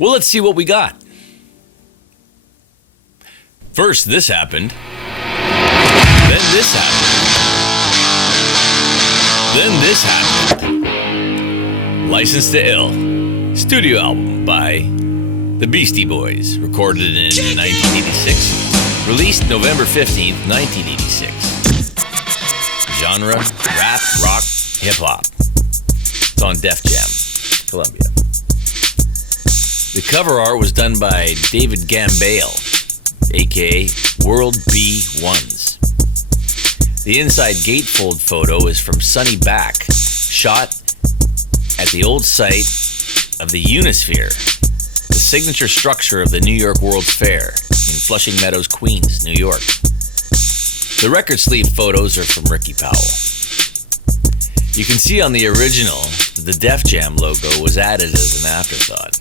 Well, let's see what we got. First, this happened. Then this happened. Then this happened. License to Ill. Studio album by the Beastie Boys. Recorded in 1986. Released November 15th, 1986. Genre, rap, rock, hip-hop. It's on Def Jam, Columbia. The cover art was done by David Gambale, aka World B1s. The inside gatefold photo is from Sunny Back, shot at the old site of the Unisphere, the signature structure of the New York World's Fair in Flushing Meadows, Queens, New York. The record sleeve photos are from Ricky Powell. You can see on the original that the Def Jam logo was added as an afterthought.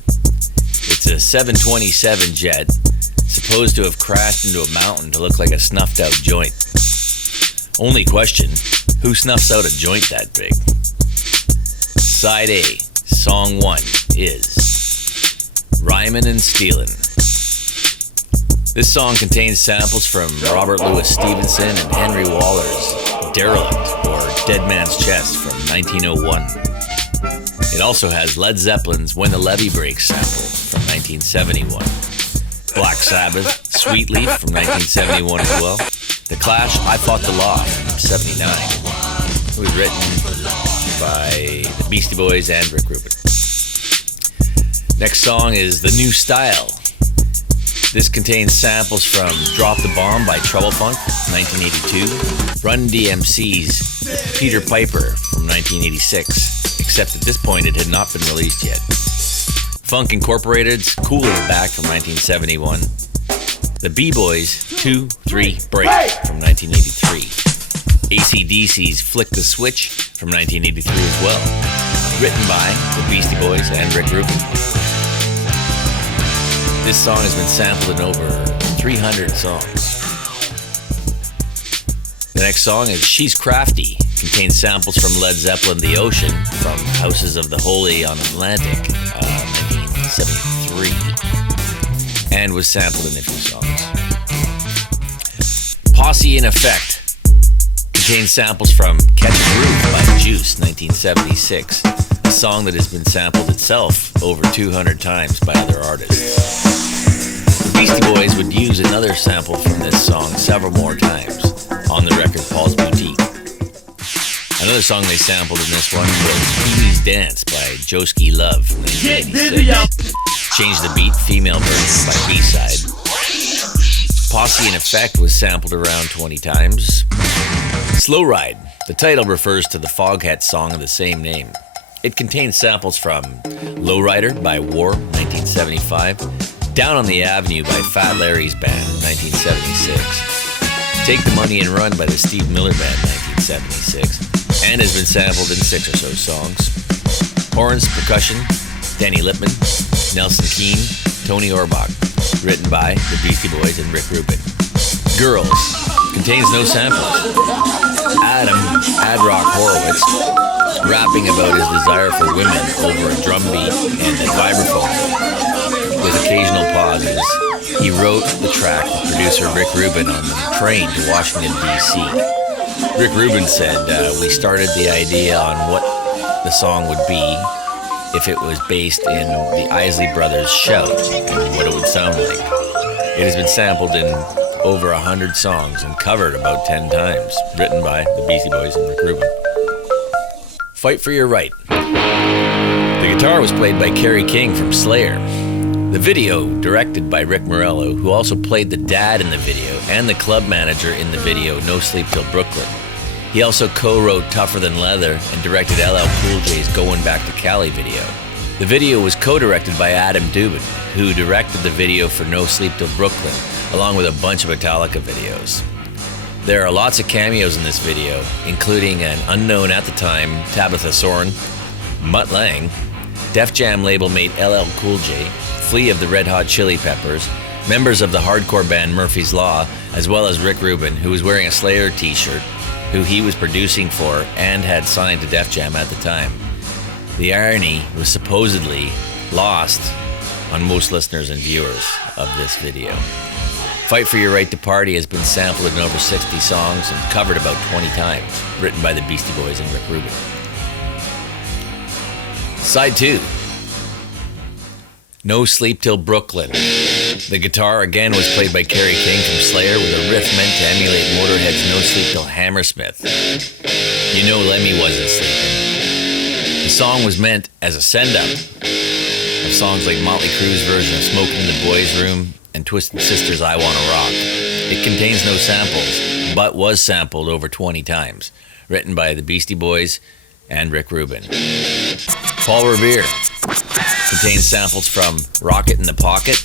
It's a 727 jet, supposed to have crashed into a mountain to look like a snuffed out joint. Only question, who snuffs out a joint that big? Side A, song 1 is Rhymin Stealin. This song contains samples from Robert Louis Stevenson and Henry Waller's Derelict, or Dead Man's Chest from 1901. It also has Led Zeppelin's When the Levee Breaks sample from 1971. Black Sabbath, Sweet Leaf from 1971 as well. The Clash, I Fought the Law from 79. It was written by the Beastie Boys and Rick Rubin. Next song is The New Style. This contains samples from Drop the Bomb by Trouble Funk, 1982, Run DMC's Peter Piper from 1986, except at this point it had not been released yet. Funk Incorporated's Cool in the Back from 1971, The B-Boys' 2, 3, Break from 1983, AC/DC's Flick the Switch from 1983 as well, written by the Beastie Boys and Rick Rubin. This song has been sampled in over 300 songs. The next song is She's Crafty. Contains samples from Led Zeppelin, The Ocean, from Houses of the Holy on Atlantic, 1973, and was sampled in a few songs. Posse in Effect contains samples from Catch a Groove by Juice, 1976, a song that has been sampled itself over 200 times by other artists. The Beastie Boys would use another sample from this song several more times on the record Paul's Boutique. Another song they sampled in this one was Pee-wee's Dance by Joski Love from 1986. Change the Beat, female version by B-side. Posse in Effect was sampled around 20 times. Slow Ride. The title refers to the Foghat song of the same name. It contains samples from Lowrider by War, 1975, Down on the Avenue by Fat Larry's Band, 1976, Take the Money and Run by the Steve Miller Band, 1976, and has been sampled in 6 or so songs. Horns, Percussion, Danny Lipman, Nelson Keane, Tony Orbach, written by the Beastie Boys and Rick Rubin. Girls contains no samples. Adam Adrock Horowitz rapping about his desire for women over a drum beat and a vibraphone. With occasional pauses, he wrote the track with producer Rick Rubin on the train to Washington, D.C. Rick Rubin said, we started the idea on what the song would be if it was based in the Isley Brothers' Shout and what it would sound like. It has been sampled in over 100 songs and covered about 10 times, written by the Beastie Boys and Rick Rubin. Fight for Your Right. The guitar was played by Kerry King from Slayer. The video, directed by Rick Morello, who also played the dad in the video and the club manager in the video No Sleep Till Brooklyn. He also co-wrote Tougher Than Leather and directed LL Cool J's Going Back to Cali video. The video was co-directed by Adam Dubin, who directed the video for No Sleep Till Brooklyn, along with a bunch of Metallica videos. There are lots of cameos in this video, including an unknown at the time Tabitha Soren, Mutt Lange, Def Jam label mate LL Cool J, Flea of the Red Hot Chili Peppers, members of the hardcore band Murphy's Law, as well as Rick Rubin, who was wearing a Slayer t-shirt, who he was producing for and had signed to Def Jam at the time. The irony was supposedly lost on most listeners and viewers of this video. Fight for Your Right to Party has been sampled in over 60 songs and covered about 20 times, written by the Beastie Boys and Rick Rubin. Side 2. No Sleep Till Brooklyn. The guitar again was played by Kerry King from Slayer with a riff meant to emulate Motorhead's No Sleep Till Hammersmith. You know Lemmy wasn't sleeping. The song was meant as a send-up of songs like Motley Crue's version of Smoking in the Boys' Room and Twisted Sister's I Wanna Rock. It contains no samples, but was sampled over 20 times, written by the Beastie Boys and Rick Rubin. Paul Revere contains samples from Rocket in the Pocket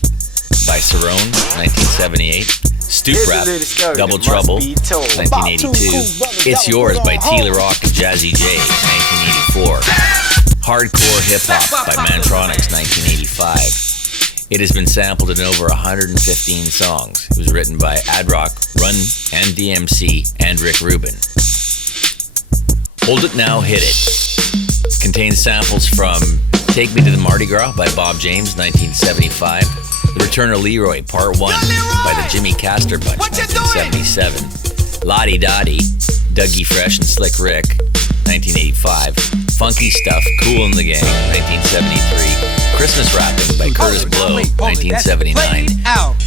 by Cerrone, 1978, Stoop Rap, Double Trouble, 1982, It's Yours by T. Rock and Jazzy J, 1984, Hardcore Hip Hop by Mantronix, 1985. It has been sampled in over 115 songs. It was written by Ad Rock, Run and DMC, and Rick Rubin. Hold It Now, Hit It contains samples from Take Me to the Mardi Gras by Bob James, 1975, The Return of Leroy, Part 1 by the Jimmy Castor Bunch, 1977, Lottie Dottie, Dougie Fresh and Slick Rick, 1985, Funky Stuff, Kool and the Gang, 1973, Christmas Rapping by Curtis Blow, 1979,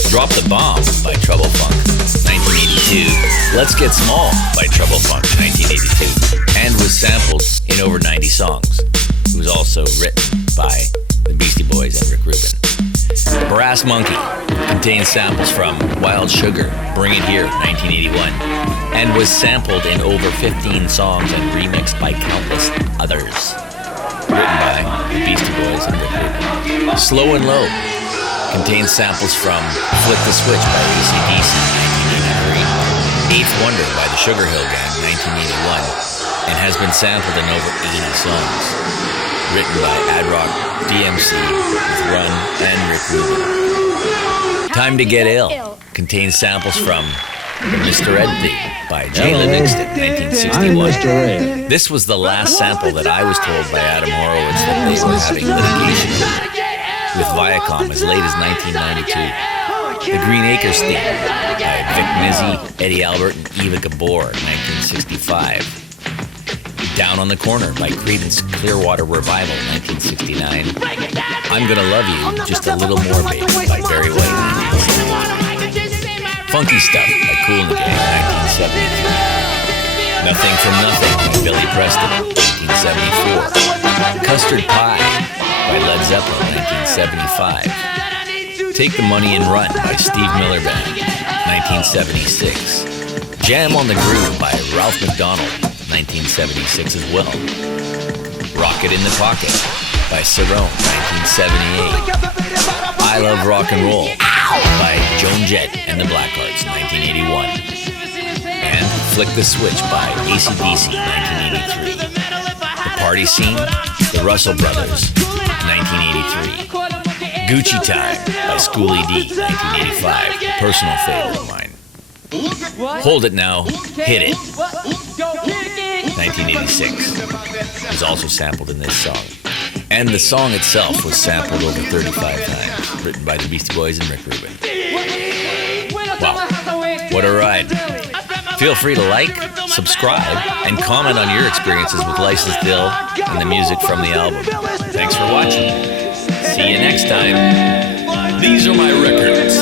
Drop the Bomb by Trouble Funk, 1982, Let's Get Small by Trouble Funk, 1982, and was sampled in over 90 songs. It was also written by the Beastie Boys and Rick Rubin. Brass Monkey contains samples from Wild Sugar, Bring It Here, 1981, and was sampled in over 15 songs and remixed by countless others. Written by the Beastie Boys and Rick Rubin. Slow and Low contains samples from Flick the Switch by AC/DC, 1983, Eighth Wonder by the Sugar Hill Gang, 1981, and has been sampled in over 80 songs. Written by Ad Rock, DMC, with Run and Rick Rubin. Time to Get Ill contains samples from Mr. Ed Thee by Jay Livingston, 1961. This was the last sample that I was told by Adam Horowitz that they were having litigation with Viacom as late as 1992. The Green Acres Theme by Vic Mizzy, Eddie Albert, and Eva Gabor, 1965. Down on the Corner by Creedence Clearwater Revival, 1969. I'm Gonna Love You Just a Little More Baby by Barry White, 1969. Funky Stuff by Kool and the Gang, 1973. Nothing from Nothing by Billy Preston, 1974. Custard Pie by Led Zeppelin, 1975. Take the Money and Run by Steve Miller Band, 1976. Jam on the Groove by Ralph McDonald, 1976 as well. Rocket in the Pocket by Cerrone, 1978. I Love Rock and Roll by Joan Jett and the Blackhearts, 1981. And Flick the Switch by AC/DC, 1983. The Party Scene, The Russell Brothers, 1983. Gucci Time by Schoolie D, 1985, personal favorite of mine. Hold It Now, Hit It, 1986, was also sampled in this song. And the song itself was sampled over 35 times, written by the Beastie Boys and Rick Rubin. Wow, what a ride. Feel free to like, subscribe, and comment on your experiences with Licensed Ill and the music from the album. Thanks for watching. See you next time. These are my records.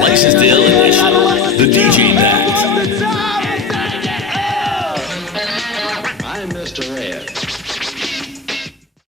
Licensed Ill Edition, the DJ That.